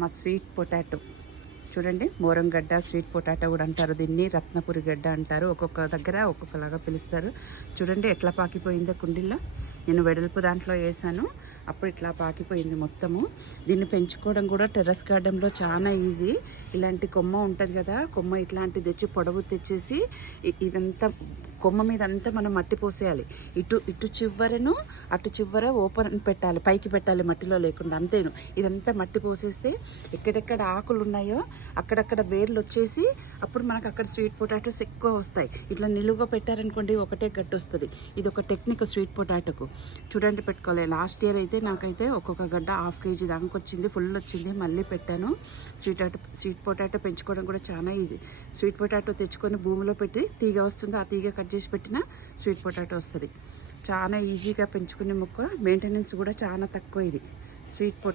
మా sweet potato చూడండి. మోరంగడ్డ sweet potato కూడా అంటారు దీన్ని, రత్నపురి గడ్డ అంటారు. ఒక్కొక్క దగ్గర ఒక్కొక్కలాగా పిలుస్తారు. చూడండి ఎట్లా పాకిపోయిందో కుండీల్లో. నేను వెడల్పు దాంట్లో వేసాను, అప్పుడు ఇట్లా పాకిపోయింది మొత్తము. దీన్ని పెంచుకోవడం కూడా టెర్రస్ గార్డెన్లో చాలా ఈజీ. ఇలాంటి కొమ్మ ఉంటుంది కదా, కొమ్మ ఇట్లాంటి తెచ్చి పొడవు తెచ్చేసి ఇదంతా కొమ్మ మీద అంతా మనం మట్టి పోసేయాలి. ఇటు చివరను అటు చివర ఓపెన్ పెట్టాలి, పైకి పెట్టాలి మట్టిలో లేకుండా, అంతేను. ఇదంతా మట్టి పోసేస్తే ఎక్కడెక్కడ ఆకులు ఉన్నాయో అక్కడక్కడ వేర్లు వచ్చేసి అప్పుడు మనకు అక్కడ స్వీట్ పొటాటోస్ ఎక్కువ వస్తాయి. ఇట్లా నిలువుగా పెట్టారనుకోండి ఒకటే గడ్డి వస్తుంది. ఇది ఒక టెక్నిక్ స్వీట్ పొటాటోకు. చూడండి పెట్టుకోవాలి. లాస్ట్ ఇయర్ అయితే నాకైతే ఒక్కొక్క గడ్డ 1/2 kg దాకా వచ్చింది, ఫుల్ వచ్చింది. మళ్ళీ పెట్టాను. స్వీట్ పొటాటో పెంచుకోవడం కూడా చాలా ఈజీ. స్వీట్ పొటాటో తెచ్చుకొని భూమిలో పెట్టి తీగ వస్తుంది, ఆ తీగ కట్ చేసి పెట్టిన స్వీట్ పొటాటో వస్తుంది. చాలా ఈజీగా పెంచుకునే మొక్క, మెయింటెనెన్స్ కూడా చాలా తక్కువ. ఇది స్వీట్ పొటాటో.